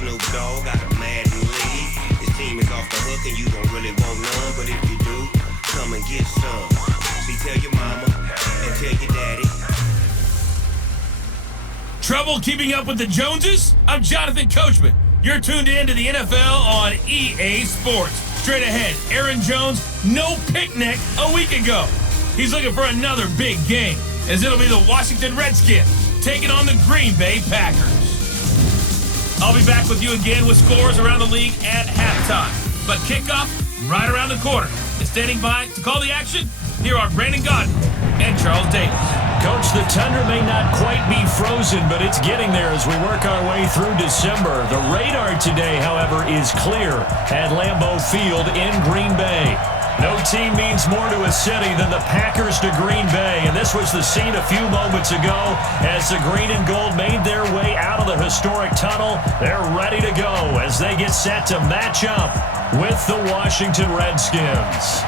Snoop Dogg got a Madden league. His team is off the hook and you don't really want none. But if you do, come and get some. See, tell your mama and tell your daddy. Trouble keeping up with the Joneses? I'm Jonathan Coachman. You're tuned in to the NFL on EA Sports. Straight ahead, Aaron Jones, no picnic a week ago. He's looking for another big game, as it'll be the Washington Redskins taking on the Green Bay Packers. I'll be back with you again with scores around the league at halftime. But kickoff right around the corner. And standing by to call the action, here are Brandon Godden and Charles Davis. Coach, the tundra may not quite be frozen, but it's getting there as we work our way through December. The radar today, however, is clear at Lambeau Field in Green Bay. No team means more to a city than the Packers to Green Bay, and this was the scene a few moments ago as the green and gold made their way out of the historic tunnel. They're ready to go as they get set to match up with the Washington Redskins.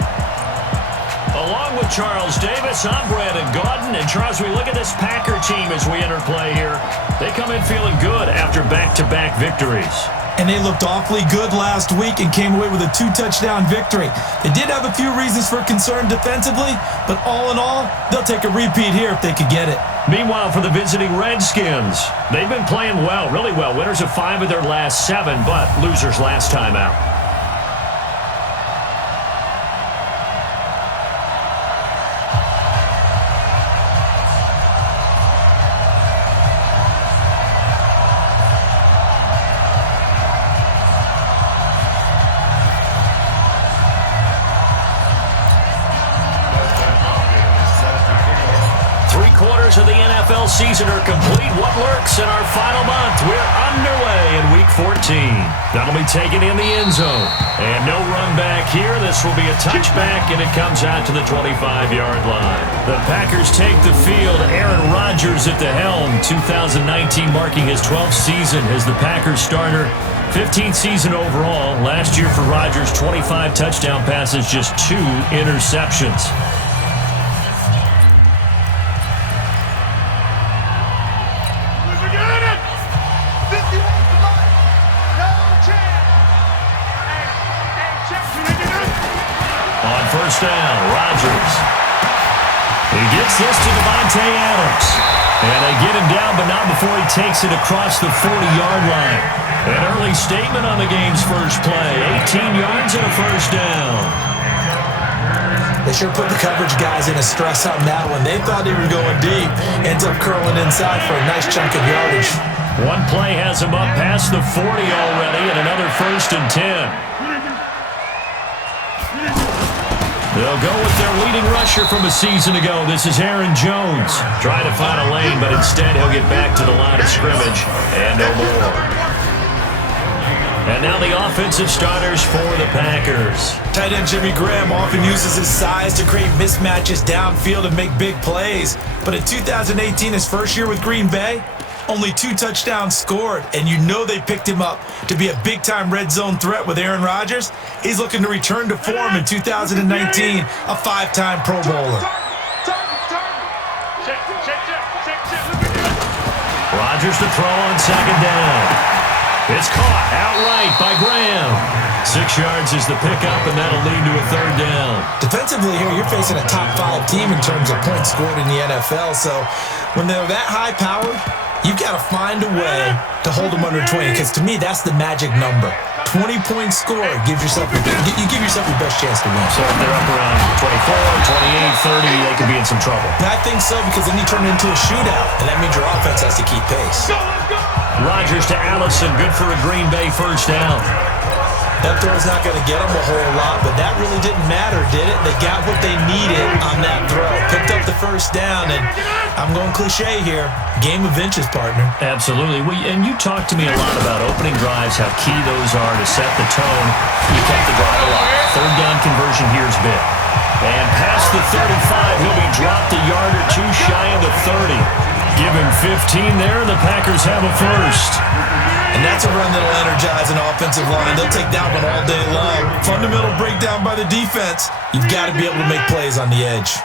Along with Charles Davis, I'm Brandon Godden. And Charles, we look at this Packer team as we enter play here. They come in feeling good after back-to-back victories. And they looked awfully good last week and came away with a 2-touchdown victory. They did have a few reasons for concern defensively, but all in all, they'll take a repeat here if they could get it. Meanwhile, for the visiting Redskins, they've been playing well, really well. Winners of 5 of their last 7, but losers last time out. Of the NFL season are complete. What lurks in our final month? We're underway in Week 14. That'll be taken in the end zone. And no run back here. This will be a touchback, and it comes out to the 25-yard line. The Packers take the field. Aaron Rodgers at the helm. 2019 marking his 12th season as the Packers starter. 15th season overall. Last year for Rodgers, 25 touchdown passes, just 2 interceptions. First down, Rodgers. He gets this to Davante Adams. And they get him down, but not before he takes it across the 40-yard line. An early statement on the game's first play. 18 yards and a first down. They sure put the coverage guys in a stress on that one. They thought they were going deep. Ends up curling inside for a nice chunk of yardage. One play has him up past the 40 already, and another 1st and 10. They'll go with their leading rusher from a season ago. This is Aaron Jones. Trying to find a lane, but instead he'll get back to the line of scrimmage and no more. And now the offensive starters for the Packers. Tight end Jimmy Graham often uses his size to create mismatches downfield and make big plays. But in 2018, his first year with Green Bay, only 2 touchdowns scored, and you know they picked him up to be a big-time red zone threat with Aaron Rodgers. He's looking to return to form in 2019, a 5-time Pro Bowler. Rodgers to throw on 2nd down. It's caught outright by Graham. 6 yards is the pickup, and that'll lead to a 3rd down. Defensively here, you're facing a top 5 team in terms of points scored in the NFL, so when they're that high-powered, you've got to find a way to hold them under 20, because to me, that's the magic number. 20 points scored, you give yourself your best chance to win. So if they're up around 24, 28, 30, they could be in some trouble. And I think so, because then you turn it into a shootout, and that means your offense has to keep pace. Rodgers to Allison, good for a Green Bay 1st down. That throw's not going to get them a whole lot, but that really didn't matter, did it? They got what they needed on that throw. Picked up the 1st down, and I'm going cliche here. Game of inches, partner. Absolutely. And you talked to me a lot about opening drives, how key those are to set the tone. You kept the drive alive. 3rd down conversion here is big. And past the 35, he'll be dropped a yard or 2 shy of the 30. Give him 15 there, and the Packers have a 1st. And that's a run that'll energize an offensive line. They'll take that one all day long. Fundamental breakdown by the defense. You've got to be able to make plays on the edge.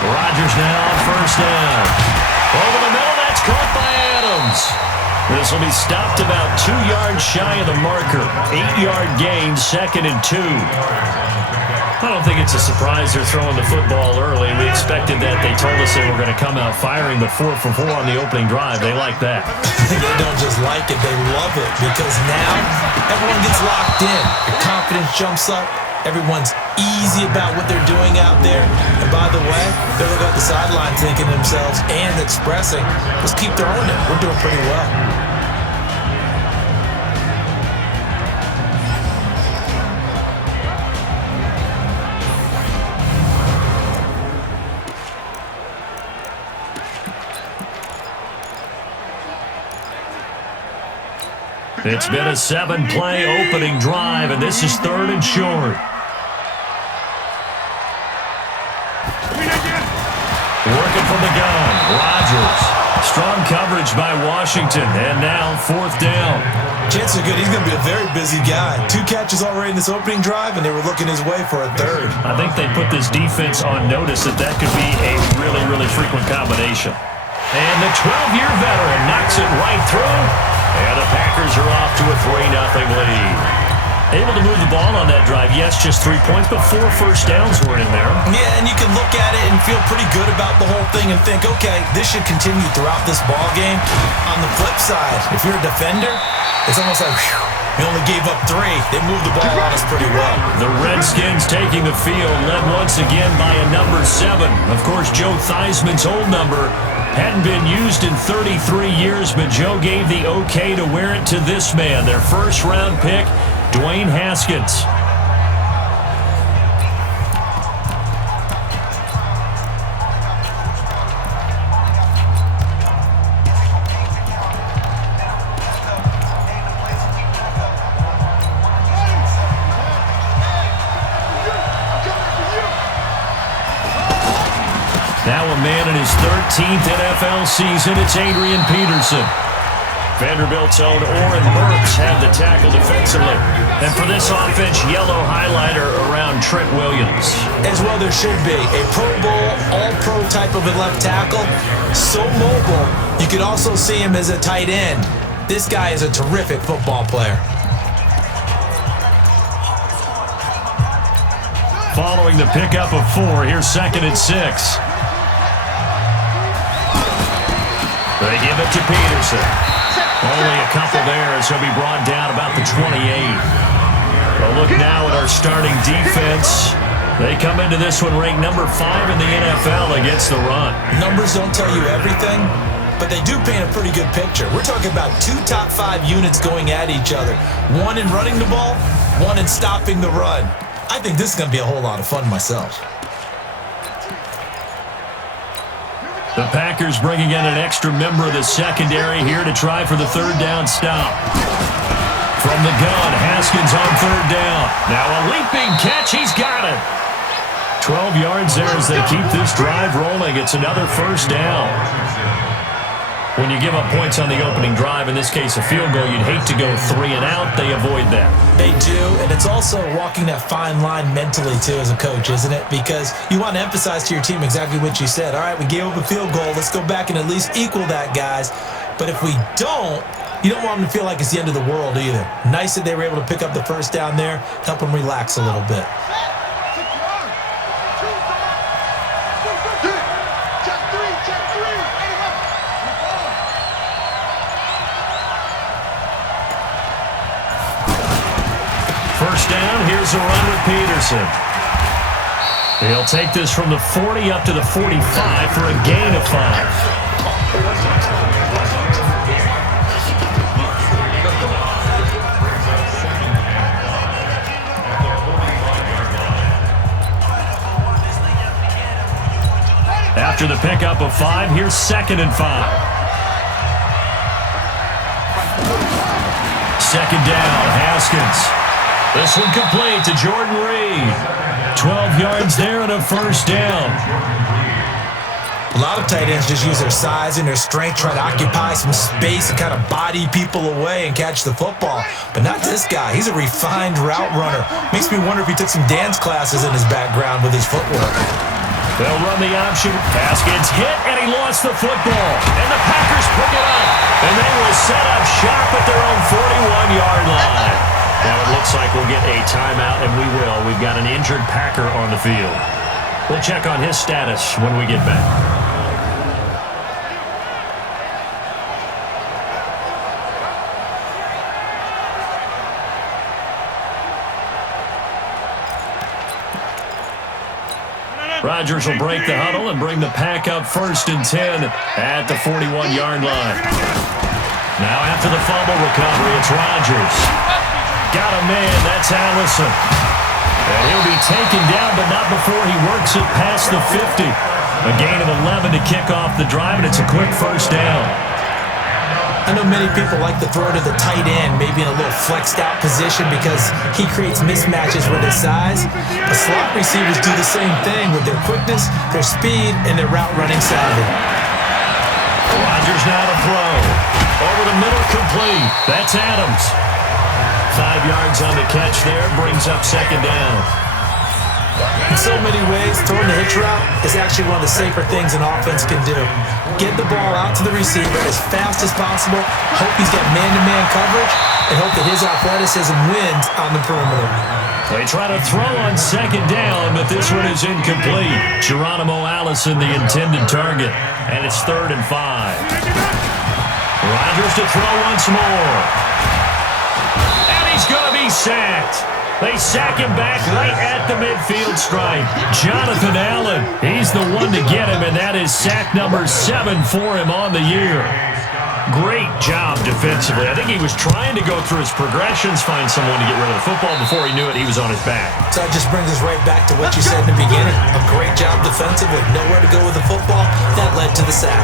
Rodgers now on 1st down. Over the middle, that's caught by Adams. Redskins. This will be stopped about 2 yards shy of the marker. 8-yard gain, 2nd and 2. I don't think it's a surprise they're throwing the football early. We expected that. They told us they were going to come out firing the 4 for 4 on the opening drive. They like that. They don't just like it, they love it, because now everyone gets locked in. Their confidence jumps up. Everyone's easy about what they're doing out there. And by the way, they're looking at the sideline thinking to themselves and expressing, let's keep throwing it. We're doing pretty well. It's been a 7-play opening drive, and this is 3rd and short. Working from the gun, Rodgers. Strong coverage by Washington, and now 4th down. Chances are good. He's going to be a very busy guy. 2 catches already in this opening drive, and they were looking his way for a 3rd. I think they put this defense on notice that could be a really, really frequent combination. And the 12-year veteran knocks it right through, and the Packers are off to a 3-0 lead. Able to move the ball on that drive. Yes, just 3 points, but 4 first downs were in there. Yeah, and you can look at it and feel pretty good about the whole thing and think, okay, this should continue throughout this ball game. On the flip side, if you're a defender, it's almost like, whew, we only gave up 3. They moved the ball on us pretty well. The Redskins taking the field, led once again by a number 7. Of course, Joe Theismann's old number hadn't been used in 33 years, but Joe gave the okay to wear it to this man, their first-round pick, Dewayne Haskins. Now a man in his 13th NFL season, it's Adrian Peterson. Vanderbilt's own Oren Burks had the tackle defensively. And for this offense, yellow highlighter around Trent Williams. As well there should be. A Pro Bowl, all-pro type of a left tackle. So mobile, you could also see him as a tight end. This guy is a terrific football player. Following the pickup of 4, here's 2nd and 6. They give it to Peterson. Only a couple there as he'll be brought down about the 28. Well, look now at our starting defense. They come into this one ranked number 5 in the NFL against the run. Numbers don't tell you everything, but they do paint a pretty good picture. We're talking about 2 top 5 units going at each other. 1 in running the ball, 1 in stopping the run. I think this is going to be a whole lot of fun myself. The Packers bringing in an extra member of the secondary here to try for the 3rd down stop. From the gun, Haskins on 3rd down. Now a leaping catch, he's got it. 12 yards there as they keep this drive rolling. It's another 1st down. When you give up points on the opening drive, in this case a field goal, you'd hate to go 3 and out. They avoid that. They do, and it's also walking that fine line mentally, too, as a coach, isn't it? Because you want to emphasize to your team exactly what you said. All right, we gave up a field goal. Let's go back and at least equal that, guys. But if we don't, you don't want them to feel like it's the end of the world either. Nice that they were able to pick up the 1st down there, help them relax a little bit. First down, here's a run with Peterson. He'll take this from the 40 up to the 45 for a gain of 5. After the pickup of 5, here's 2nd and 5. 2nd down, Haskins. This one complete to Jordan Reed. 12 yards there and a 1st down. A lot of tight ends just use their size and their strength, try to occupy some space and kind of body people away and catch the football. But not this guy. He's a refined route runner. Makes me wonder if he took some dance classes in his background with his footwork. They'll run the option. Haskins hit, and he lost the football. And the Packers pick it up. And they will set up shop at their own 41-yard line. Now it looks like we'll get a timeout, and we will. We've got an injured Packer on the field. We'll check on his status when we get back. Rodgers will break the huddle and bring the Pack up 1st and 10 at the 41-yard line. Now after the fumble recovery, it's Rodgers. Got a man, that's Allison. And he'll be taken down, but not before he works it past the 50. A gain of 11 to kick off the drive, and it's a quick 1st down. I know many people like to throw to the tight end, maybe in a little flexed out position because he creates mismatches with his size. The slot receivers do the same thing with their quickness, their speed, and their route running savvy. Rodgers now to throw. Over the middle, complete. That's Adams. 5 yards on the catch there, brings up 2nd down. In so many ways, throwing the hitch route is actually one of the safer things an offense can do. Get the ball out to the receiver as fast as possible, hope he's got man-to-man coverage, and hope that his athleticism wins on the perimeter. They try to throw on 2nd down, but this one is incomplete. Geronimo Allison, the intended target, and it's 3rd and 5. Rodgers to throw once more. And he's going to be sacked. They sack him back right at the midfield stripe. Jonathan Allen, he's the one to get him, and that is sack number 7 for him on the year. Great job defensively. I think he was trying to go through his progressions, find someone to get rid of the football. Before he knew it, he was on his back. So that just brings us right back to what you said in the beginning. A great job defensively, nowhere to go with the football. That led to the sack.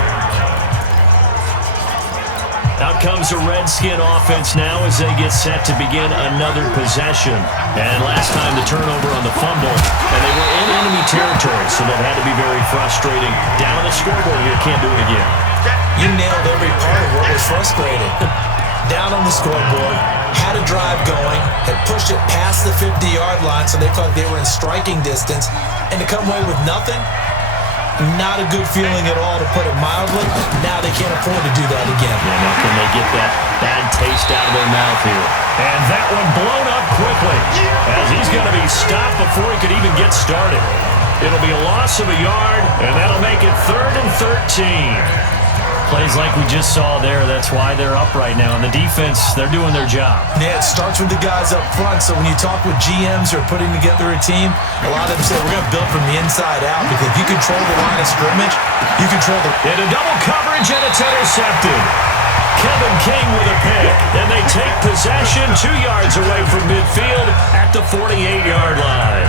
Out comes the Redskin offense now as they get set to begin another possession. And last time the turnover on the fumble, and they were in enemy territory, so that had to be very frustrating. Down on the scoreboard here, can't do it again. You nailed every part of what was frustrating. Down on the scoreboard, had a drive going, had pushed it past the 50-yard line, so they felt they were in striking distance, and to come away with nothing, not a good feeling at all, to put it mildly. Now they can't afford to do that again. Yeah, now can they get that bad taste out of their mouth here? And that one blown up quickly as he's going to be stopped before he could even get started. It'll be a loss of a yard, and that'll make it 3rd and 13. Plays like we just saw there. That's why they're up right now. And the defense, they're doing their job. Yeah, it starts with the guys up front. So when you talk with GMs who are putting together a team, a lot of them say, we're going to build from the inside out, because if you control the line of scrimmage, you control the... Into double coverage, and it's intercepted. Kevin King with a pick. And they take possession 2 yards away from midfield at the 48-yard line.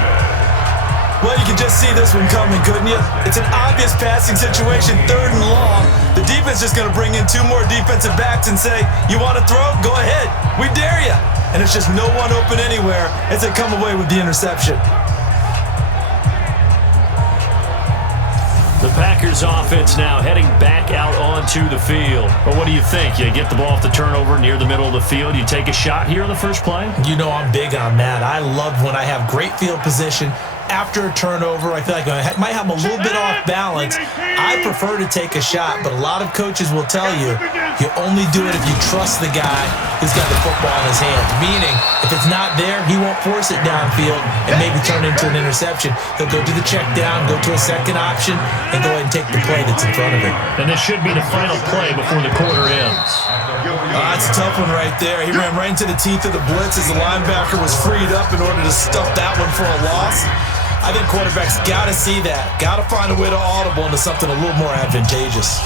Well, you can just see this one coming, couldn't you? It's an obvious passing situation, 3rd and long. The defense is going to bring in 2 more defensive backs and say, you want to throw? Go ahead. We dare you. And it's just no one open anywhere as they come away with the interception. The Packers offense now heading back out onto the field. Well, what do you think? You get the ball off the turnover near the middle of the field. You take a shot here on the first play? You know I'm big on that. I love when I have great field position. After a turnover, I feel like I might have them a little bit off balance. I prefer to take a shot, but a lot of coaches will tell you, you only do it if you trust the guy who's got the football in his hands. Meaning, if it's not there, he won't force it downfield and maybe turn it into an interception. He'll go to the check down, go to a second option, and go ahead and take the play that's in front of him. And this should be the final play before the quarter ends. That's a tough one right there. He ran right into the teeth of the blitz as the linebacker was freed up in order to stuff that one for a loss. I think quarterbacks got to see that. Got to find a way to audible into something a little more advantageous.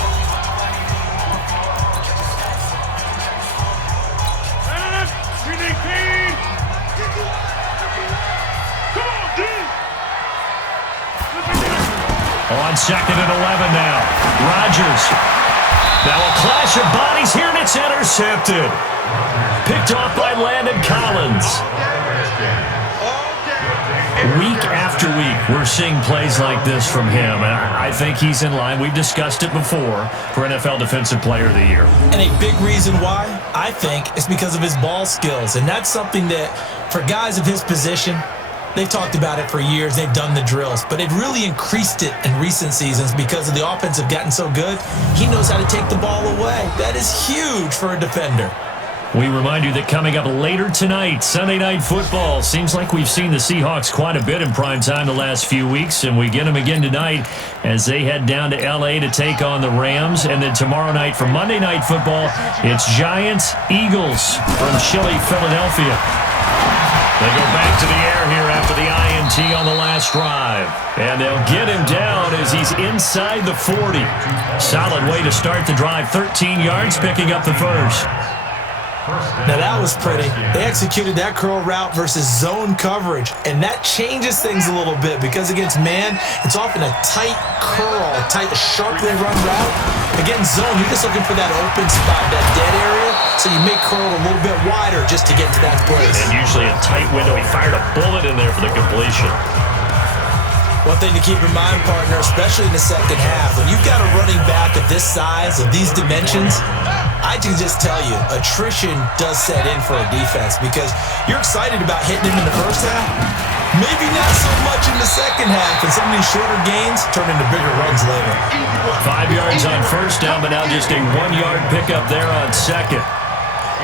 On 2nd and 11 now. Rodgers. Now a clash of bodies here, and it's intercepted. Picked off by Landon Collins. Week after week, we're seeing plays like this from him, and I think he's in line. We've discussed it before for NFL Defensive Player of the Year. And a big reason why, I think, is because of his ball skills, and that's something that, for guys of his position, They've talked about it for years. They've done the drills, but they've really increased it in recent seasons because of the offense have gotten so good. He knows how to take the ball away. That is huge for a defender. We remind you that coming up later tonight, Sunday Night Football. Seems like we've seen the Seahawks quite a bit in prime time the last few weeks, and we get them again tonight as they head down to L.A. to take on the Rams. And then tomorrow night for Monday Night Football, it's Giants-Eagles from Chile, Philadelphia. They go back to the air here after the INT on the last drive. And they'll get him down as he's inside the 40. Solid way to start the drive. 13 yards, picking up the first. Now that was pretty. They executed that curl route versus zone coverage, and that changes things a little bit because against man, it's often a tight curl, tight, sharply run route. Against zone, you're just looking for that open spot, that dead area, so you make curl a little bit wider just to get to that place. And usually a tight window. He fired a bullet in there for the completion. One thing to keep in mind, partner, especially in the second half, when you've got a running back of this size, of these dimensions, I can just tell you, attrition does set in for a defense because you're excited about hitting him in the first half. Maybe not so much in the second half, and some of these shorter gains turn into bigger runs later. 5 yards on first down, but now just a 1-yard pickup there on second.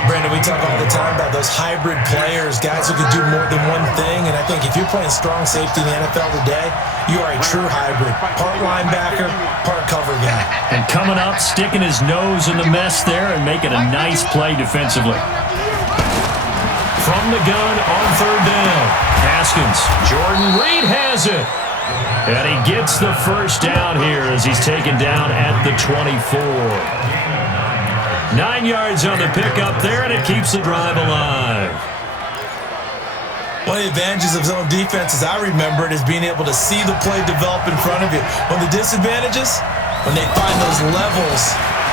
Brandon, we talk all the time about those hybrid players, guys who can do more than one thing, and I think if you're playing strong safety in the NFL today, you are a true hybrid. Part linebacker, part cover guy. And coming up, sticking his nose in the mess there and making a nice play defensively. From the gun on third down, Haskins. Jordan Reed has it. And he gets the first down here as he's taken down at the 24. 9 yards on the pickup there, and it keeps the drive alive. One of the advantages of zone defense, as I remember it, is being able to see the play develop in front of you. One of the disadvantages, when they find those levels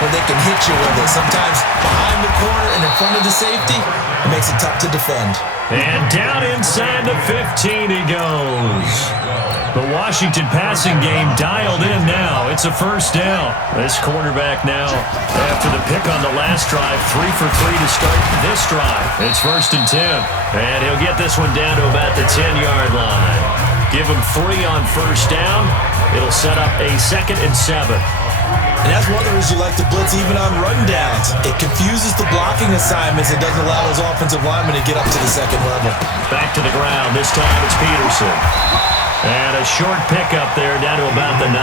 where they can hit you with it. Sometimes behind the corner and in front of the safety, it makes it tough to defend. And down inside the 15 he goes. The Washington passing game dialed in now. It's a first down. This quarterback now, after the pick on the last drive, 3 for 3 to start this drive. It's 1st and 10. And he'll get this one down to about the 10-yard line. Give him 3 on first down. It'll set up a 2nd and 7. And that's one of the reasons you like to blitz even on rundowns. It confuses the blocking assignments. It doesn't allow those offensive linemen to get up to the second level. Back to the ground. This time it's Peterson. And a short pickup there down to about the 9.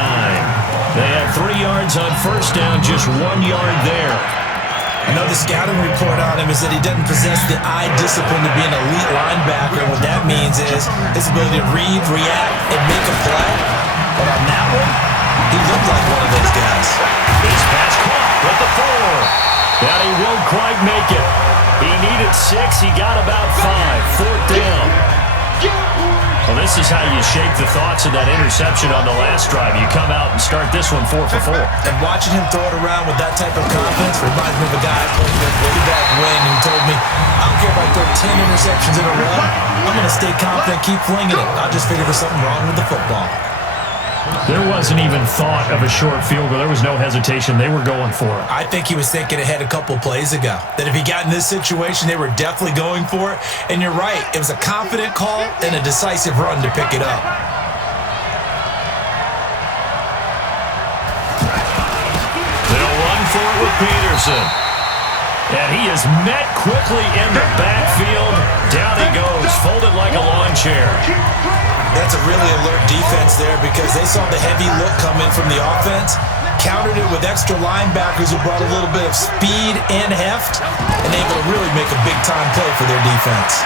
They had 3 yards on first down, just 1 yard there. I know the scouting report on him is that he doesn't possess the eye discipline to be an elite linebacker. What that means is his ability to read, react, and make a play. But on that one, he looked like one of those guys. This pass caught with the 4. But he won't quite make it. He needed 6. He got about 5. 4th down. Well, this is how you shape the thoughts of that interception on the last drive. You come out and start this one 4 for 4. And watching him throw it around with that type of confidence reminds me of a guy I played with way back when who told me, I don't care if I throw 10 interceptions in a row, I'm going to stay confident, keep flinging it. I'll just figure there's something wrong with the football. There wasn't even thought of a short field goal. There was no hesitation. They were going for it. I think he was thinking ahead a couple plays ago. That if he got in this situation, they were definitely going for it. And you're right. It was a confident call and a decisive run to pick it up. They'll run for it with Peterson. And he is met quickly in the backfield. Down he goes, folded like a lawn chair. That's a really alert defense there because they saw the heavy look come in from the offense, countered it with extra linebackers who brought a little bit of speed and heft, and able to really make a big-time play for their defense.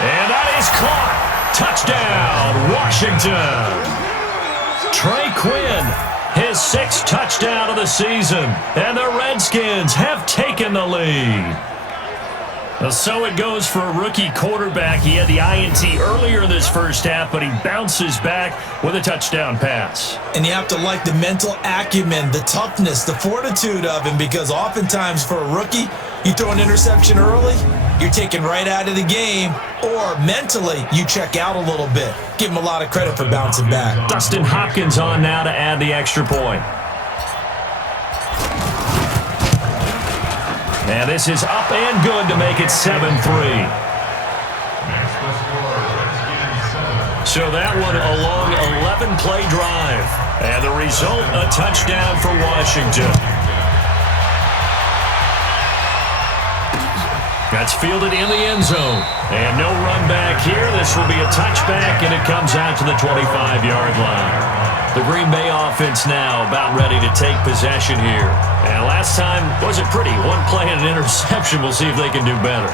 And that is caught. Touchdown, Washington. Trey Quinn, his 6th touchdown of the season, and the Redskins have taken the lead. So it goes for a rookie quarterback. He had the INT earlier in this first half, but he bounces back with a touchdown pass. And you have to like the mental acumen, the toughness, the fortitude of him, because oftentimes for a rookie, you throw an interception early, you're taken right out of the game, or mentally, you check out a little bit. Give him a lot of credit for bouncing back. Dustin Hopkins on now to add the extra point. And this is up and good to make it 7-3. So that one a long 11-play drive. And the result, a touchdown for Washington. That's fielded in the end zone. And no run back here. This will be a touchback, and it comes out to the 25-yard line. The Green Bay offense now about ready to take possession here. And last time wasn't pretty. One play and an interception. We'll see if they can do better.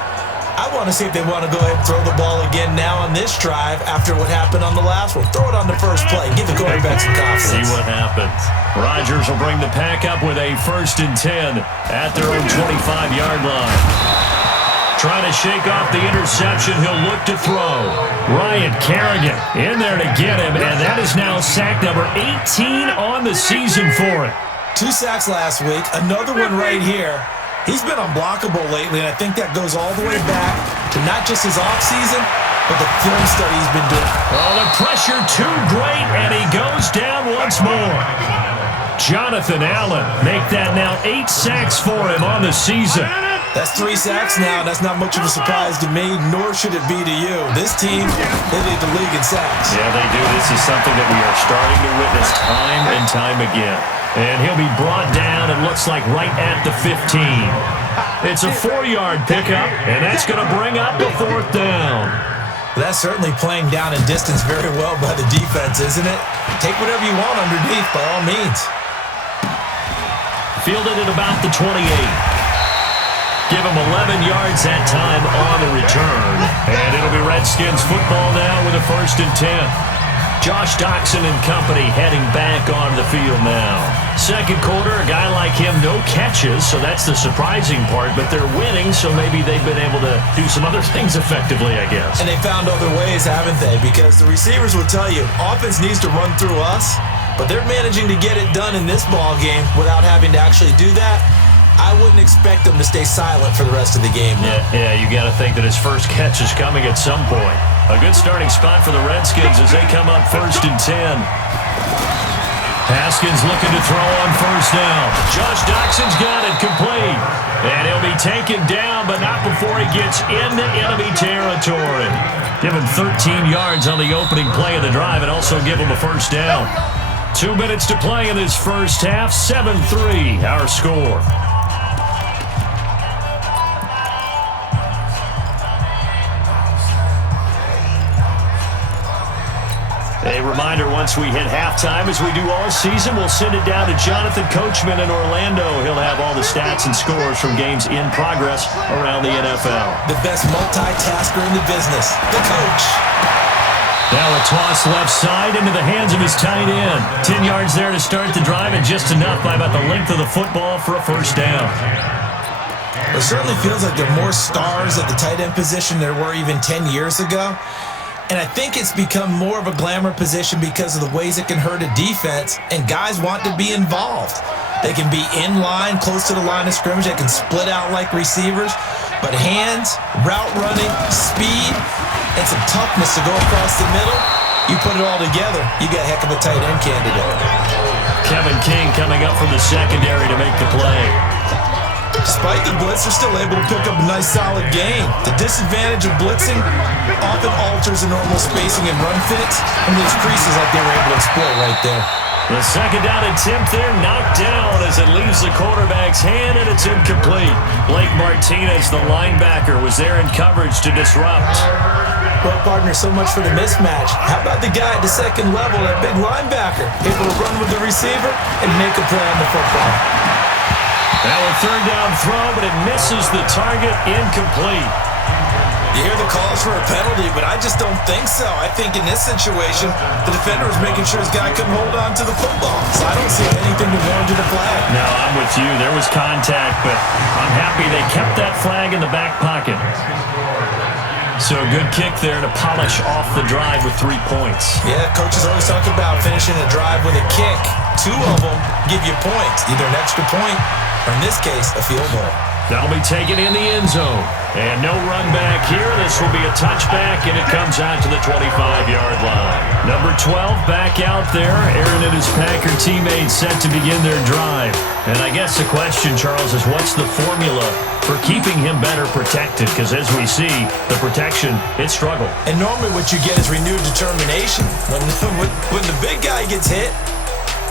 I want to see if they want to go ahead and throw the ball again now on this drive after what happened on the last one. Throw it on the first play. Give the quarterback some confidence. See what happens. Rodgers will bring the pack up with a 1st and 10 at their own 25-yard line. Trying to shake off the interception. He'll look to throw. Ryan Kerrigan in there to get him, and that is now sack number 18 on the season for him. 2 sacks last week. Another one right here. He's been unblockable lately, and I think that goes all the way back to not just his offseason, but the film study he's been doing. Oh, the pressure too great, and he goes down once more. Jonathan Allen make that now 8 sacks for him on the season. That's 3 sacks now, and that's not much of a surprise to me, nor should it be to you. This team, they lead the league in sacks. Yeah, they do. This is something that we are starting to witness time and time again. And he'll be brought down, it looks like right at the 15. It's a 4-yard pickup, and that's going to bring up the 4th down. That's certainly playing down and distance very well by the defense, isn't it? Take whatever you want underneath, by all means. Fielded at about the 28. Give him 11 yards that time on the return. And it'll be Redskins football now with a 1st and 10. Josh Doxson and company heading back onto the field now. Second quarter, a guy like him, no catches, so that's the surprising part, but they're winning, so maybe they've been able to do some other things effectively, I guess. And they found other ways, haven't they? Because the receivers will tell you, offense needs to run through us, but they're managing to get it done in this ball game without having to actually do that. I wouldn't expect them to stay silent for the rest of the game. Yeah, you got to think that his first catch is coming at some point. A good starting spot for the Redskins as they come up 1st and 10. Haskins looking to throw on 1st down. Josh Doxson's got it complete. And he'll be taken down, but not before he gets into enemy territory. Give him 13 yards on the opening play of the drive and also give him a 1st down. 2 minutes to play in this first half. 7-3 our score. A reminder, once we hit halftime, as we do all season, we'll send it down to Jonathan Coachman in Orlando. He'll have all the stats and scores from games in progress around the NFL. The best multitasker in the business, the coach. Now a toss left side into the hands of his tight end. 10 yards there to start the drive, and just enough by about the length of the football for a 1st down. It certainly feels like there are more stars at the tight end position than there were even 10 years ago. And I think it's become more of a glamour position because of the ways it can hurt a defense, and guys want to be involved. They can be in line, close to the line of scrimmage. They can split out like receivers. But hands, route running, speed, and some toughness to go across the middle, you put it all together, you got a heck of a tight end candidate. Kevin King coming up from the secondary to make the play. Despite the blitz, they're still able to pick up a nice, solid gain. The disadvantage of blitzing often alters the normal spacing and run fits, and those creases like they were able to exploit right there. The second down attempt there knocked down as it leaves the quarterback's hand, and it's incomplete. Blake Martinez, the linebacker, was there in coverage to disrupt. Well, partner, so much for the mismatch. How about the guy at the second level, that big linebacker, able to run with the receiver and make a play on the football? Now a 3rd down throw, but it misses the target, incomplete. You hear the calls for a penalty, but I just don't think so. I think in this situation, the defender was making sure his guy couldn't hold on to the football. So I don't see anything to warrant the flag. No, I'm with you. There was contact, but I'm happy they kept that flag in the back pocket. So a good kick there to polish off the drive with 3 points. Yeah, coaches always talk about finishing a drive with a kick. 2 of them give you points, either an extra point or, in this case, a field goal. That'll be taken in the end zone. And no run back here. This will be a touchback, and it comes out to the 25-yard line. Number 12 back out there. Aaron and his Packer teammates set to begin their drive. And I guess the question, Charles, is what's the formula for keeping him better protected? Because as we see, the protection, it struggled. And normally what you get is renewed determination. When the big guy gets hit,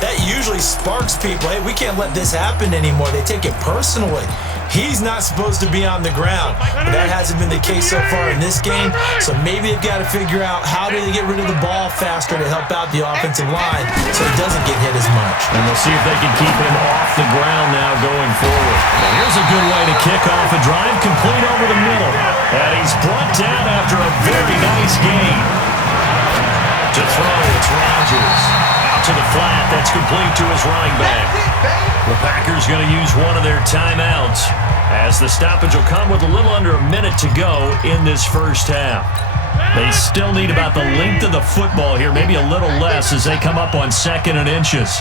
that usually sparks people. Hey, we can't let this happen anymore. They take it personally. He's not supposed to be on the ground. But that hasn't been the case so far in this game. So maybe they've got to figure out how do they get rid of the ball faster to help out the offensive line so he doesn't get hit as much. And we'll see if they can keep him off the ground now going forward. And here's a good way to kick off a drive, complete over the middle. And he's brought down after a very nice gain. To throw, it's Rodgers. Out to the flat, that's complete to his running back. The Packers going to use one of their timeouts as the stoppage will come with a little under a minute to go in this first half. They still need about the length of the football here, maybe a little less as they come up on 2nd and inches.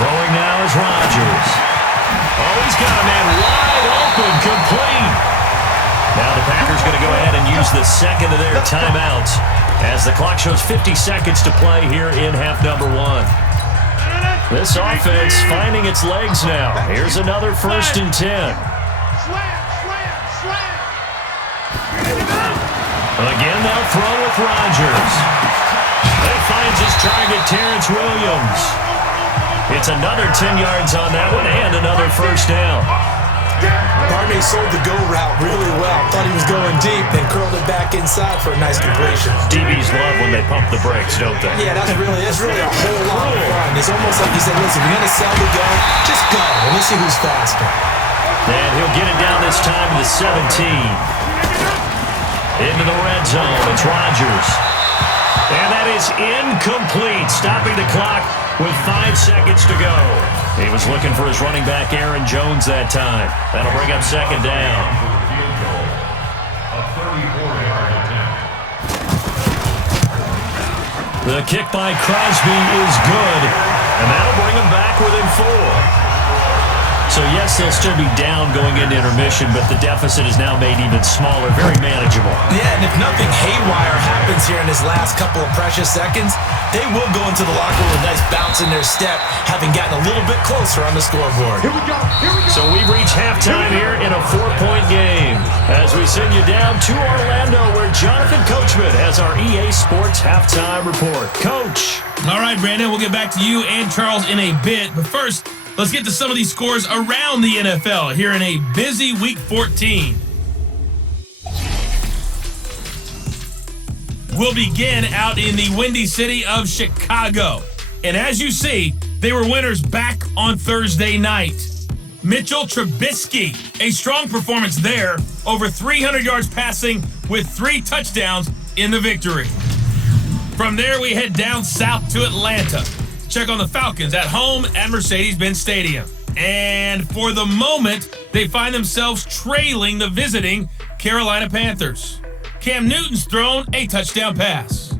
Throwing now is Rodgers. Oh, he's got a man wide open, complete. Now the Packers going to go ahead and use the second of their timeouts as the clock shows 50 seconds to play here in half number 1. This offense finding its legs now. Here's another 1st and 10. Again, they'll throw with Rodgers. He finds his target, Terrence Williams. It's another 10 yards on that one and another first down. Barney sold the go route really well. Thought he was going deep, then curled it back inside for a nice completion. DBs love when they pump the brakes, don't they? Yeah, that's really a whole lot of fun. It's almost like he said, listen, we're going to sell the go. Just go, and let's see who's faster. And he'll get it down this time to the 17. Into the red zone, it's Rodgers. And that is incomplete, stopping the clock with 5 seconds to go. He was looking for his running back, Aaron Jones, that time. That'll bring up 2nd down. The kick by Crosby is good, and that'll bring him back within 4. So, yes, they'll still be down going into intermission, but the deficit is now made even smaller, very manageable. Yeah, and if nothing haywire happens here in his last couple of precious seconds, they will go into the locker room with a nice bounce in their step, having gotten a little bit closer on the scoreboard. Here we go. So we've reached halftime here in a 4-point game as we send you down to Orlando where Jonathan Coachman has our EA Sports Halftime Report. Coach. All right, Brandon, we'll get back to you and Charles in a bit. But first, let's get to some of these scores around the NFL here in a busy Week 14. We'll begin out in the Windy City of Chicago. And as you see, they were winners back on Thursday night. Mitchell Trubisky, a strong performance there, over 300 yards passing with 3 touchdowns in the victory. From there, we head down south to Atlanta. Check on the Falcons at home at Mercedes-Benz Stadium. And for the moment, they find themselves trailing the visiting Carolina Panthers. Cam Newton's thrown a touchdown pass.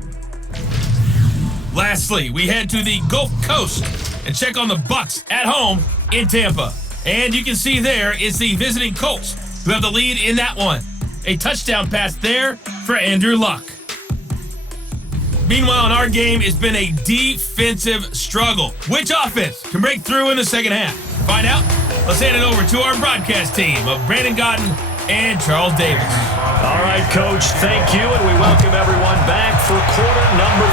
Lastly, we head to the Gulf Coast and check on the Bucs at home in Tampa. And you can see there is the visiting Colts who have the lead in that one. A touchdown pass there for Andrew Luck. Meanwhile, in our game, it's been a defensive struggle. Which offense can break through in the second half? To find out, let's hand it over to our broadcast team of Brandon Godden and Charles Davis. All right, Coach, thank you, and we welcome everyone back for quarter number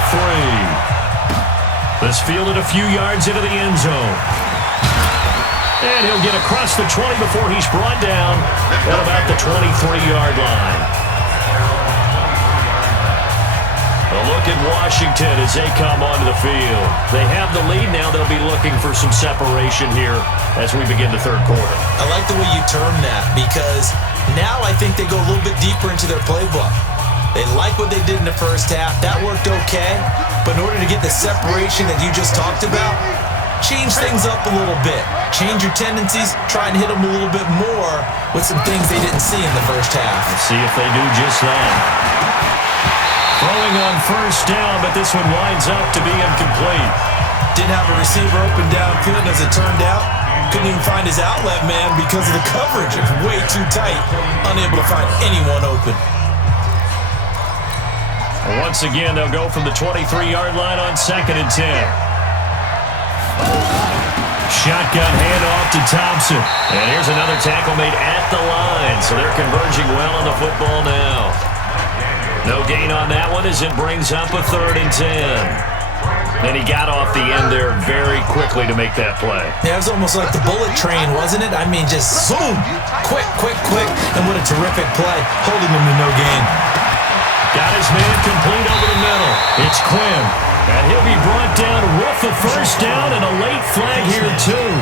3. This fielded a few yards into the end zone. And he'll get across the 20 before he's brought down at about the 23-yard line. A look at Washington as they come onto the field. They have the lead now. They'll be looking for some separation here as we begin the third quarter. I like the way you term that because now I think they go a little bit deeper into their playbook. They like what they did in the first half. That worked okay. But in order to get the separation that you just talked about, change things up a little bit. Change your tendencies. Try and hit them a little bit more with some things they didn't see in the first half. Let's see if they do just that. Throwing on first down, but this one winds up to be incomplete. Didn't have a receiver open downfield, as it turned out. Couldn't even find his outlet man because of the coverage. It's way too tight. Unable to find anyone open. Once again, they'll go from the 23-yard line on 2nd and 10. Shotgun handoff to Thompson. And here's another tackle made at the line. So they're converging well on the football now. No gain on that one as it brings up a 3rd and 10. And he got off the end there very quickly to make that play. Yeah, it was almost like the bullet train, wasn't it? I mean, just zoom, quick, and what a terrific play, holding him to no gain. Got his man complete over the middle. It's Quinn. And he'll be brought down with the first down and a late flag here, too.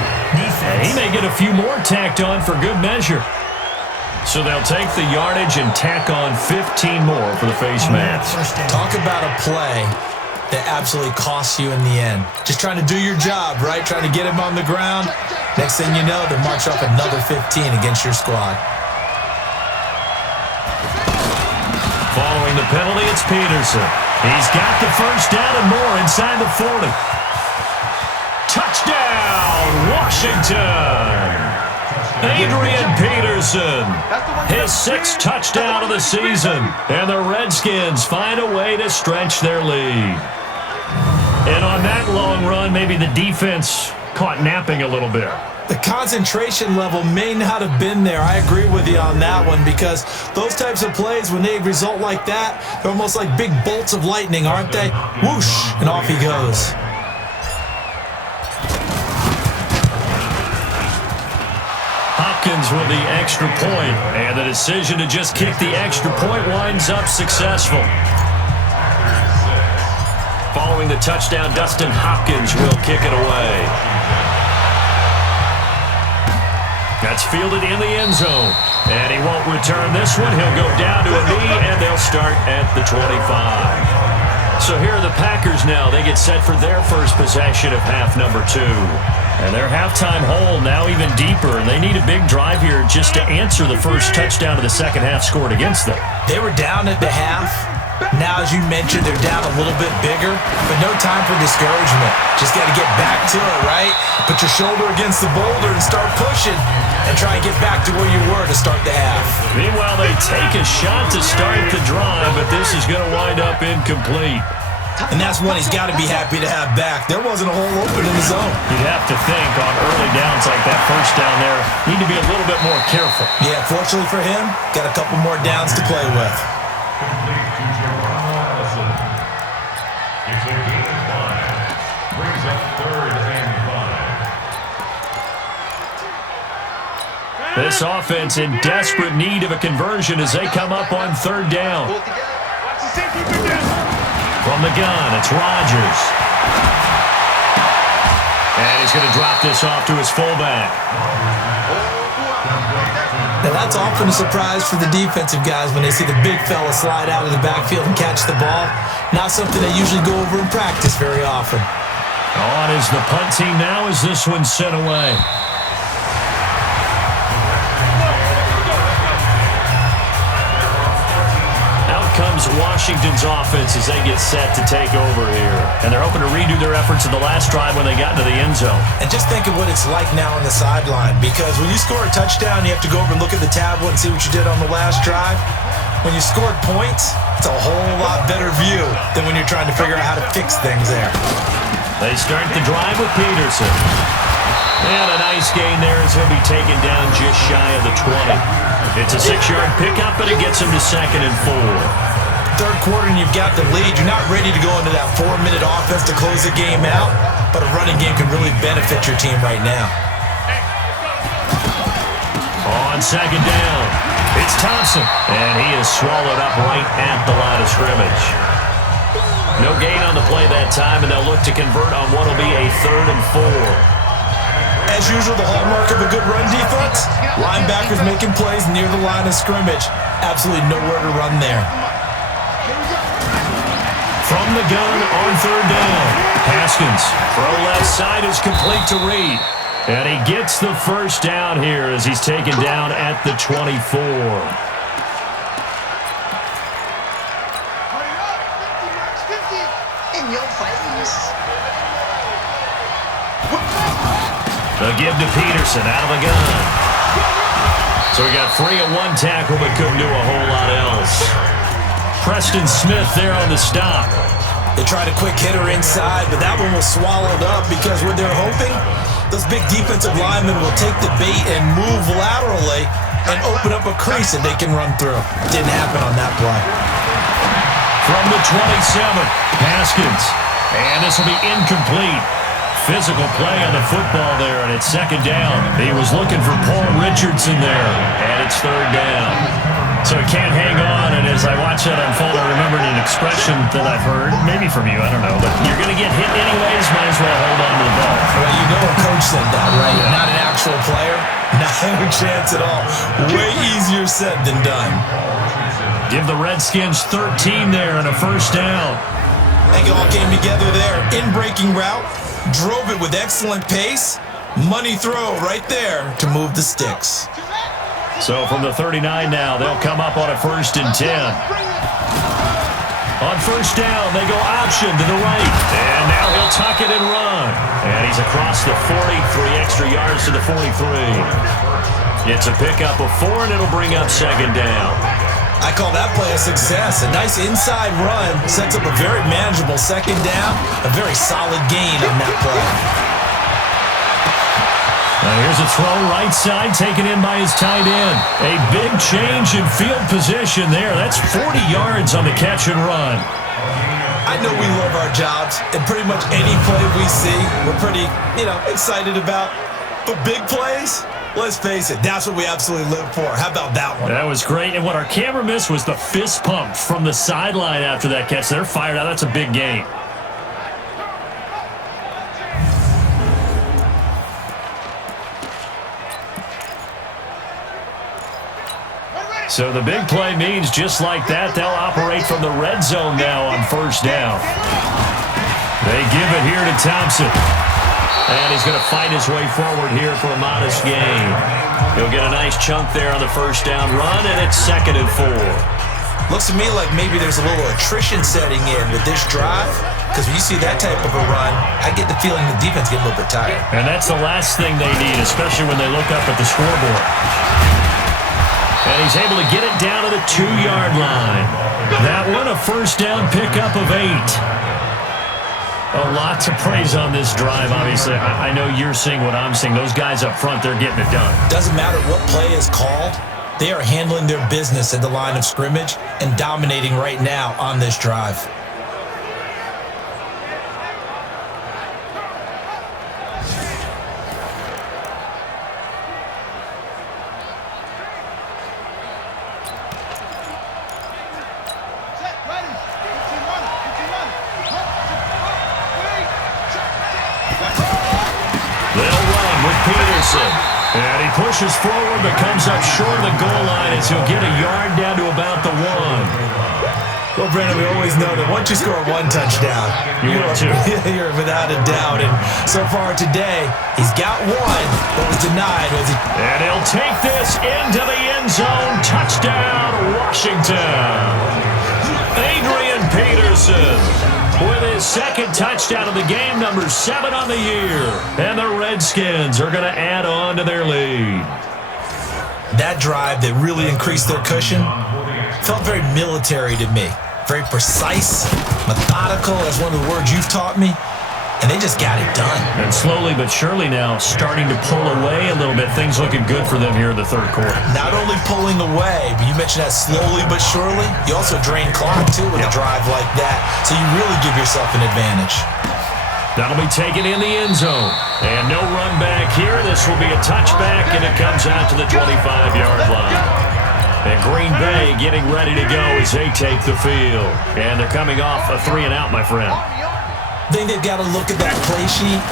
And he may get a few more tacked on for good measure. So they'll take the yardage and tack on 15 more for the face mask. Talk about a play that absolutely costs you in the end. Just trying to do your job, right? Trying to get him on the ground. Next thing you know, they march off another 15 against your squad. Following the penalty, it's Peterson. He's got the first down and more inside the 40. Touchdown, Washington! Adrian Peterson, his 6th touchdown of the season, and the Redskins find a way to stretch their lead. And on that long run, maybe the defense caught napping a little bit. The concentration level may not have been there. I agree with you on that one because those types of plays, when they result like that, they're almost like big bolts of lightning, aren't they? Whoosh, and off he goes. Hopkins with the extra point, and the decision to just kick the extra point winds up successful. Following the touchdown, Dustin Hopkins will kick it away. That's fielded in the end zone, and he won't return this one. He'll go down to a knee, and they'll start at the 25. So here are the Packers now. They get set for their first possession of half number 2. And their halftime hole now even deeper, and they need a big drive here just to answer the first touchdown of the second half scored against them. They were down at the half. Now, as you mentioned, they're down a little bit bigger, but no time for discouragement. Just got to get back to it, right? Put your shoulder against the boulder and start pushing and try and get back to where you were to start the half. Meanwhile, they take a shot to start the drive, but this is going to wind up incomplete. And that's one he's got to be happy to have back. There wasn't a hole open in the zone. You'd have to think on early downs like that first down there, need to be a little bit more careful. Yeah, fortunately for him, got a couple more downs to play with. It's a gain of 5. Brings up 3rd and 5. This offense in desperate need of a conversion as they come up on 3rd down. From the gun, it's Rodgers. And he's going to drop this off to his fullback. Now that's often a surprise for the defensive guys when they see the big fella slide out of the backfield and catch the ball. Not something they usually go over in practice very often. On is the punt team now as this one's sent away. Comes Washington's offense as they get set to take over here. And they're hoping to redo their efforts in the last drive when they got into the end zone. And just think of what it's like now on the sideline, because when you score a touchdown, you have to go over and look at the tablet and see what you did on the last drive. When you scored points, it's a whole lot better view than when you're trying to figure out how to fix things there. They start the drive with Peterson. And a nice gain there as he'll be taken down just shy of the 20. It's a 6-yard pickup, but it gets him to 2nd and 4. Third quarter and you've got the lead. You're not ready to go into that 4-minute offense to close the game out, but a running game can really benefit your team right now. On 2nd down, it's Thompson, and he is swallowed up right at the line of scrimmage. No gain on the play that time, and they'll look to convert on what will be a 3rd and 4. As usual, the hallmark of a good run defense, linebackers making plays near the line of scrimmage. Absolutely nowhere to run there. From the gun on 3rd down, Haskins, throw left side is complete to Reed. And he gets the first down here as he's taken down at the 24. The give to Peterson out of the gun. So he got free of one tackle but couldn't do a whole lot else. Preston Smith there on the stop. They tried a quick hitter inside, but that one was swallowed up because what they're hoping, those big defensive linemen will take the bait and move laterally and open up a crease that they can run through. Didn't happen on that play. From the 27, Haskins. And this will be incomplete. Physical play on the football there, and it's second down. He was looking for Paul Richardson there, and it's third down. So he can't hang on, and as I watch that unfold, I remembered an expression that I've heard, maybe from you, I don't know, but you're going to get hit anyways, might as well hold on to the ball. Well, you know a coach said that, right? Yeah. Not an actual player. Not a chance at all. Way easier said than done. Give the Redskins 13 there and a first down. I think it all came together there. In-breaking route, drove it with excellent pace. Money throw right there to move the sticks. So from the 39 now, they'll come up on a 1st and 10. On first down, they go option to the right. And now he'll tuck it and run. And he's across the 40, 3 extra yards to the 43. It's a pickup of 4, and it'll bring up second down. I call that play a success. A nice inside run sets up a very manageable second down. A very solid gain on that play. Now here's a throw right side taken in by his tight end. A big change in field position there. That's 40 yards on the catch and run. I know we love our jobs, and pretty much any play we see, we're pretty, excited about. But big plays, let's face it, that's what we absolutely live for. How about that one? That was great. And what our camera missed was the fist pump from the sideline after that catch. They're fired out. That's a big gain. So the big play means just like that, they'll operate from the red zone now on first down. They give it here to Thompson. And he's going to fight his way forward here for a modest gain. He'll get a nice chunk there on the first down run, and it's 2nd and 4. Looks to me like maybe there's a little attrition setting in with this drive, because when you see that type of a run, I get the feeling the defense get a little bit tired. And that's the last thing they need, especially when they look up at the scoreboard. And he's able to get it down to the 2-yard line. That one, a first down pickup of 8. A lot to praise on this drive, obviously. I know you're seeing what I'm seeing. Those guys up front, they're getting it done. Doesn't matter what play is called. They are handling their business at the line of scrimmage and dominating right now on this drive. And he pushes forward but comes up short of the goal line as he'll get a yard down to about the 1. Well, Brandon, we always know that once you score 1 touchdown, you're without a doubt. And so far today, he's got 1, but was denied. And he'll take this into the end zone. Touchdown, Washington. Adrian Peterson with his 2nd touchdown of the game, number 7 on the year. And the Redskins are going to add on to their lead. That drive that really increased their cushion felt very military to me. Very precise, methodical, that's one of the words you've taught me. And they just got it done. And slowly but surely now starting to pull away a little bit. Things looking good for them here in the 3rd quarter. Not only pulling away, but you mentioned that slowly but surely. You also drain clock, too, with a drive like that. So you really give yourself an advantage. That'll be taken in the end zone. And no run back here. This will be a touchback, and it comes out to the 25-yard line. And Green Bay getting ready to go as they take the field. And they're coming off a 3-and-out, my friend. I think they've got to look at that play sheet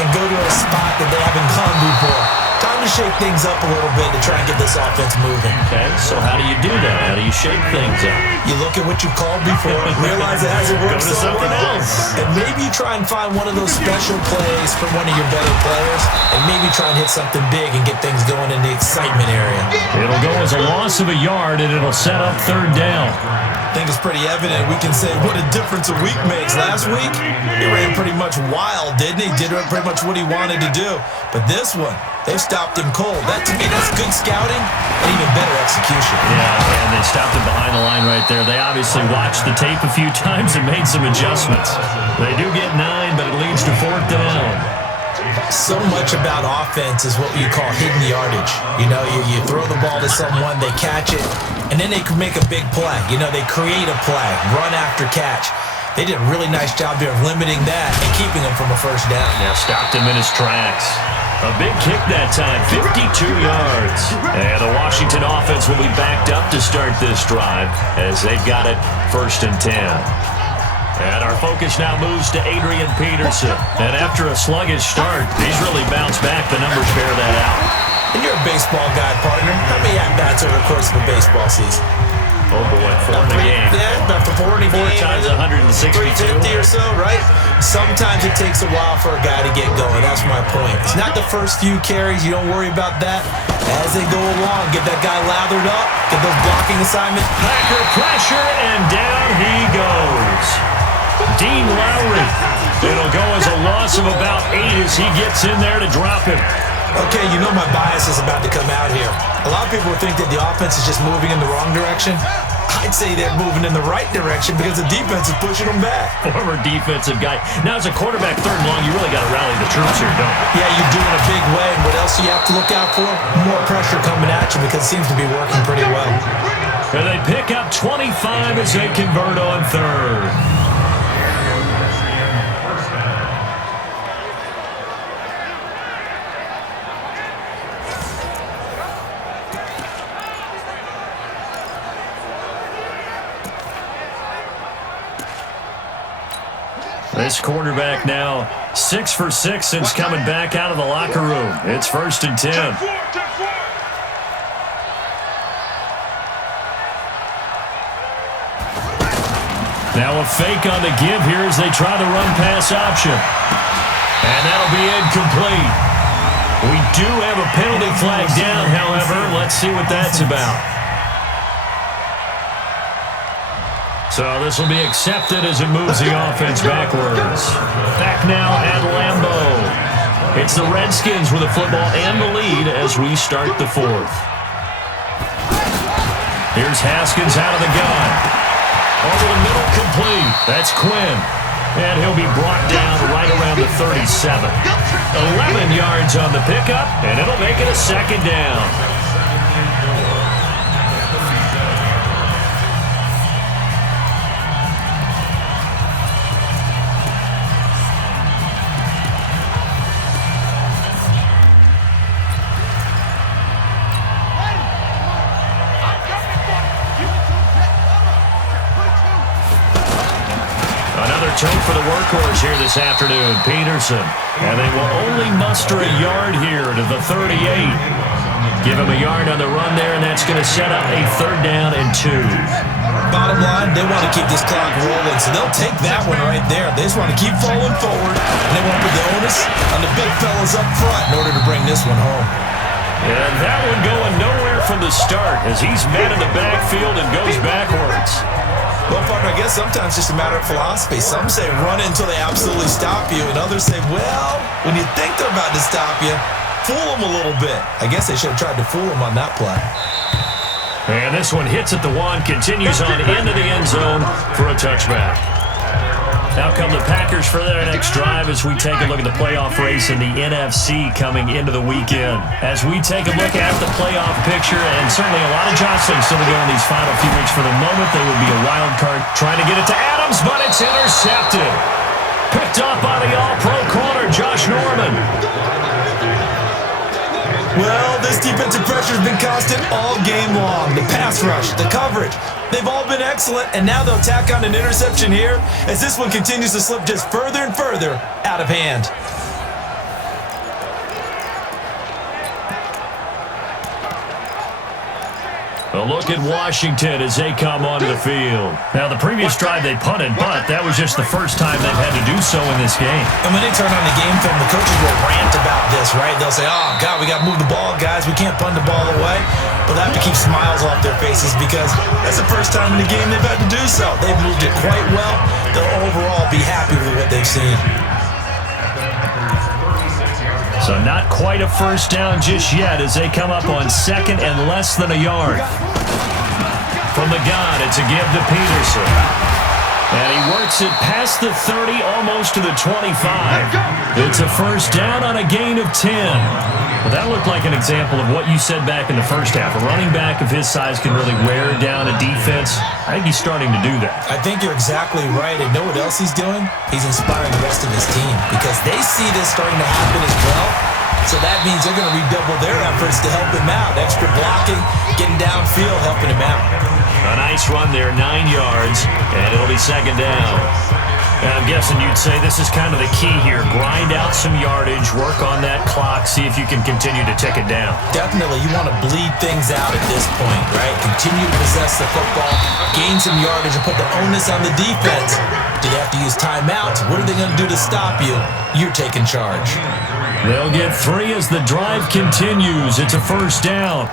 and go to a spot that they haven't gone before. Time to shake things up a little bit to try and get this offense moving. Okay, so how do you do that? How do you shake things up? You look at what you called before, realize it hasn't worked go to so something well. else. And maybe you try and find one of those special plays for one of your better players, and maybe try and hit something big and get things going in the excitement area. It'll go as a loss of a yard, and it'll set up third down. I think it's pretty evident. We can say what a difference a week makes. Last week, he ran pretty much wild, didn't he? Did pretty much what he wanted to do. But this one, they stopped him cold. That, to me, that's good scouting and even better execution. Yeah, and they stopped him behind the line right there. They obviously watched the tape a few times and made some adjustments. They do get 9, but it leads to fourth down. So much about offense is what you call hidden yardage. You know, you throw the ball to someone, they catch it, and then they can make a big play. You know, they create a play, run after catch. They did a really nice job there of limiting that and keeping him from a first down. Now stopped him in his tracks. A big kick that time, 52 yards. And the Washington offense will be backed up to start this drive as they've got it 1st and 10. And our focus now moves to Adrian Peterson. And after a sluggish start, he's really bounced back. The numbers bear that out. And you're a baseball guy, partner. How many at-bats over the course of a baseball season? Oh, boy, 4 in a game. Yeah, about 4 in a game. 4 times 162. 350 or so, right? Sometimes it takes a while for a guy to get going. That's my point. It's not the first few carries. You don't worry about that. As they go along, get that guy lathered up, get those blocking assignments. Packer pressure, and down he goes. Dean Lowry. It'll go as a loss of about 8 as he gets in there to drop him. Okay, you know my bias is about to come out here. A lot of people think that the offense is just moving in the wrong direction. I'd say they're moving in the right direction because the defense is pushing them back. Former defensive guy. Now, as a quarterback, 3rd and long, you really got to rally the troops here, don't you? Yeah, you're doing a big way. And what else do you have to look out for? More pressure coming at you because it seems to be working pretty well. And they pick up 25 as they convert on 3rd. This quarterback now 6 for 6 since coming back out of the locker room. It's 1st and 10. Now a fake on the give here as they try the run-pass option. And that'll be incomplete. We do have a penalty flag down, however. Let's see what that's about. So this will be accepted as it moves the offense backwards. Back now at Lambeau. It's the Redskins with the football and the lead as we start the 4th. Here's Haskins out of the gun. Over the middle, complete. That's Quinn. And he'll be brought down right around the 37. 11 yards on the pickup, and it'll make it a 2nd down. Turn for the workhorse here this afternoon, Peterson. And they will only muster a yard here to the 38. Give him a yard on the run there, and that's going to set up a 3rd down and 2. Bottom line, they want to keep this clock rolling, so they'll take that one right there. They just want to keep falling forward, and they want to put the onus on the big fellas up front in order to bring this one home. And that one going nowhere from the start as he's met in the backfield and goes backwards. Well, partner, I guess sometimes it's just a matter of philosophy. Some say run until they absolutely stop you, and others say, well, when you think they're about to stop you, fool them a little bit. I guess they should have tried to fool them on that play. And this one hits at the 1, continues on into the end zone for a touchback. Now come the Packers for their next drive as we take a look at the playoff race in the NFC coming into the weekend. As we take a look at the playoff picture, and certainly a lot of jostling still to go in these final few weeks. For the moment, they would be a wild card trying to get it to Adams, but it's intercepted. Picked up by the all-pro corner, Josh Norman. Well, this defensive pressure has been constant all game long. The pass rush, the coverage, they've all been excellent, and now they'll tack on an interception here as this one continues to slip just further and further out of hand. A look at Washington as they come onto the field. Now, the previous drive they punted, but that was just the first time they've had to do so in this game. And when they turn on the game film, the coaches will rant about this, right? They'll say, oh, God, we got to move the ball, guys. We can't punt the ball away. But they have to keep smiles off their faces because that's the first time in the game they've had to do so. They've moved it quite well. They'll overall be happy with what they've seen. So not quite a first down just yet as they come up on second and less than a yard. From the gun, it's a give to Peterson. And he works it past the 30, almost to the 25. It's a first down on a gain of 10. Well, that looked like an example of what you said back in the first half. A running back of his size can really wear down a defense. I think he's starting to do that. I think you're exactly right. And know what else he's doing? He's inspiring the rest of his team because they see this starting to happen as well. So that means they're going to redouble their efforts to help him out. Extra blocking, getting downfield, helping him out. A nice run there, 9 yards, and it'll be second down. And I'm guessing you'd say this is kind of the key here. Grind out some yardage, work on that clock, see if you can continue to tick it down. Definitely, you want to bleed things out at this point, right? Continue to possess the football, gain some yardage, and put the onus on the defense. Do they have to use timeouts? What are they going to do to stop you? You're taking charge. They'll get 3 as the drive continues. It's a first down.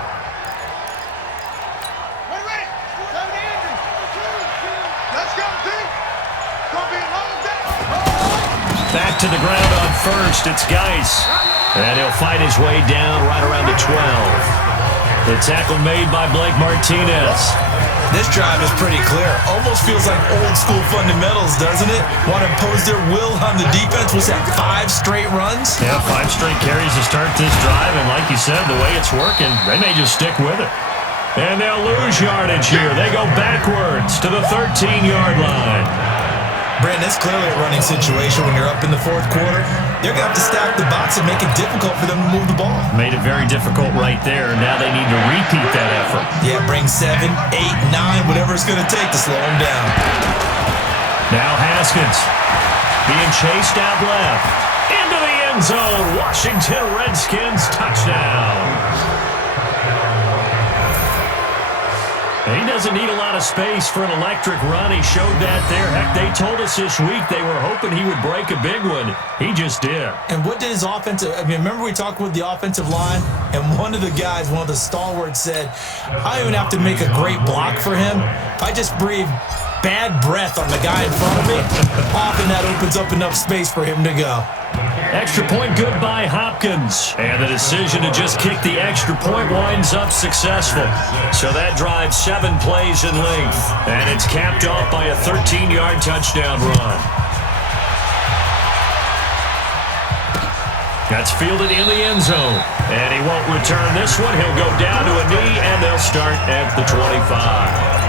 Back to the ground on first. It's Geis. And he'll fight his way down right around the 12. The tackle made by Blake Martinez. This drive is pretty clear. Almost feels like old school fundamentals, doesn't it? Want to impose their will on the defense. Was that 5 straight runs? Yeah, 5 straight carries to start this drive. And like you said, the way it's working, they may just stick with it. And they'll lose yardage here. They go backwards to the 13-yard line. Brandon, it's clearly a running situation when you're up in the fourth quarter. They're going to have to stack the box and make it difficult for them to move the ball. Made it very difficult right there. Now they need to repeat that effort. Yeah, bring 7, 8, 9, whatever it's going to take to slow them down. Now Haskins being chased out left. Into the end zone. Washington Redskins touchdown. He doesn't need a lot of space for an electric run. He showed that there. Heck, they told us this week they were hoping he would break a big one. He just did. And what did his offensive... I mean, remember we talked with the offensive line? And one of the guys, one of the stalwarts said, I don't even have to make a great block for him. If I just breathe bad breath on the guy in front of me, often that opens up enough space for him to go. Extra point good by Hopkins. And the decision to just kick the extra point winds up successful. So that drives 7 plays in length. And it's capped off by a 13-yard touchdown run. That's fielded in the end zone. And he won't return this one. He'll go down to a knee, and they'll start at the 25.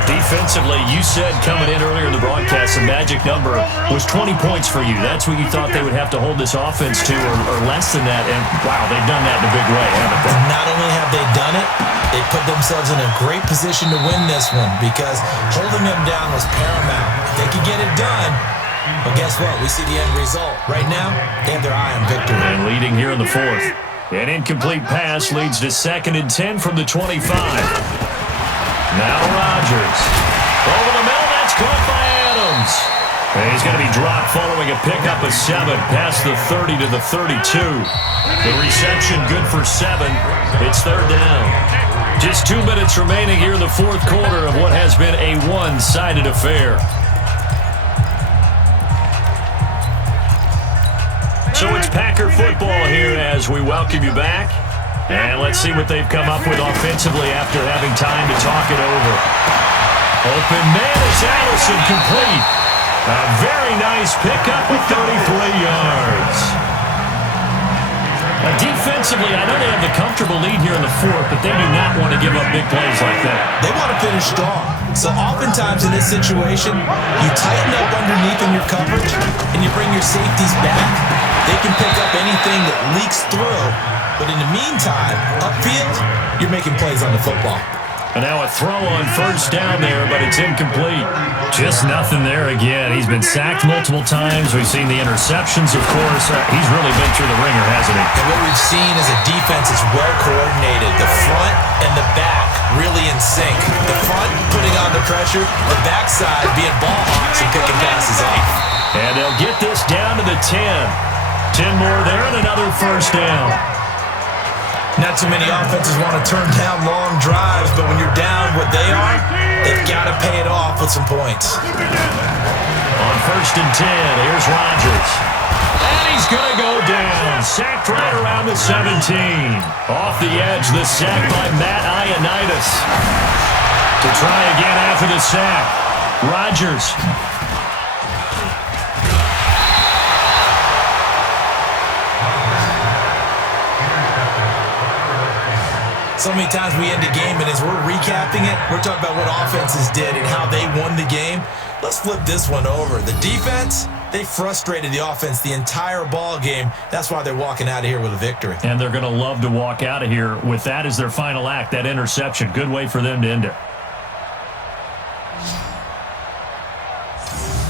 Defensively, you said coming in earlier in the broadcast, the magic number was 20 points for you. That's what you thought they would have to hold this offense to, or less than that. And, wow, they've done that in a big way, haven't they? Not only have they done it, they put themselves in a great position to win this one because holding them down was paramount. If they could get it done, well, guess what? We see the end result. Right now, they have their eye on victory. And leading here in the fourth. An incomplete pass leads to 2nd and 10 from the 25. Now Rodgers. Over the middle, that's caught by Adams. And he's going to be dropped following a pickup of 7 past the 30 to the 32. The reception good for 7. It's 3rd down. Just 2 minutes remaining here in the fourth quarter of what has been a one-sided affair. So it's Packer football here as we welcome you back. And let's see what they've come up with offensively after having time to talk it over. Open man is Allison complete. A very nice pickup with 33 yards. Defensively, I know they have the comfortable lead here in the fourth, but they do not want to give up big plays like that. They want to finish strong. So oftentimes in this situation, you tighten up underneath in your coverage, and you bring your safeties back. They can pick up anything that leaks through. But in the meantime, upfield, you're making plays on the football. And now a throw on first down there, but it's incomplete. Just nothing there again. He's been sacked multiple times. We've seen the interceptions, of course. He's really been through the ringer, hasn't he? And what we've seen is a defense is well coordinated. The front and the back really in sync. The front putting on the pressure, the backside being ball hawks and picking passes off. And they'll get this down to the 10. 10 more there and another first down. Not too many offenses want to turn down long drives, but when you're down what they are, they've got to pay it off with some points. On first and 10, here's Rodgers. And he's going to go down. Sacked right around the 17. Off the edge, the sack by Matt Ioannidis. To try again after the sack. Rodgers. So many times we end a game, and as we're recapping it, we're talking about what offenses did and how they won the game. Let's flip this one over. The defense, they frustrated the offense the entire ball game. That's why they're walking out of here with a victory. And they're going to love to walk out of here with that as their final act, that interception. Good way for them to end it.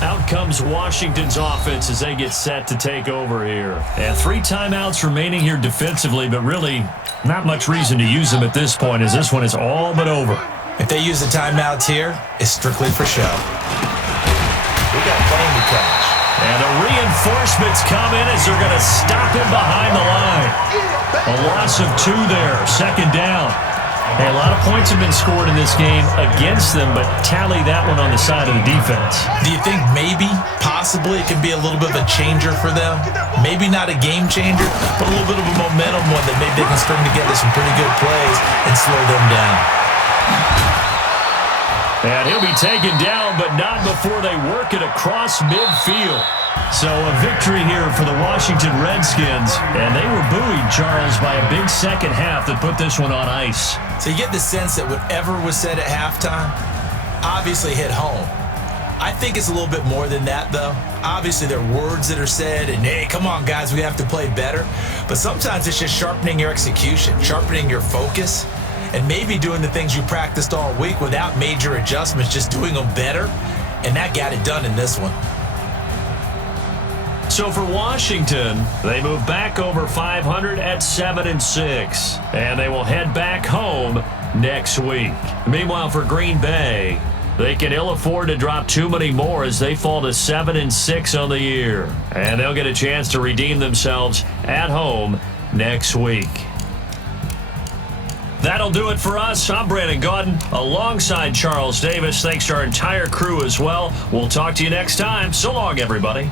Out comes Washington's offense as they get set to take over here. And 3 timeouts remaining here defensively, but really not much reason to use them at this point as this one is all but over. If they use the timeouts here, it's strictly for show. We got playing to catch. And the reinforcements come in as they're going to stop him behind the line. A loss of 2 there, second down. Hey, a lot of points have been scored in this game against them, but tally that one on the side of the defense. Do you think maybe, possibly, it could be a little bit of a changer for them? Maybe not a game changer, but a little bit of a momentum one that maybe they can string together some pretty good plays and slow them down. And he'll be taken down, but not before they work it across midfield. So a victory here for the Washington Redskins. And they were buoyed, Charles, by a big second half that put this one on ice. So you get the sense that whatever was said at halftime obviously hit home. I think it's a little bit more than that, though. Obviously, there are words that are said, and, hey, come on, guys, we have to play better. But sometimes it's just sharpening your execution, sharpening your focus, and maybe doing the things you practiced all week without major adjustments, just doing them better. And that got it done in this one. So for Washington, they move back over 500 at 7-6, and they will head back home next week. Meanwhile, for Green Bay, they can ill afford to drop too many more as they fall to 7-6 on the year, and they'll get a chance to redeem themselves at home next week. That'll do it for us. I'm Brandon Gaudin alongside Charles Davis. Thanks to our entire crew as well. We'll talk to you next time. So long, everybody.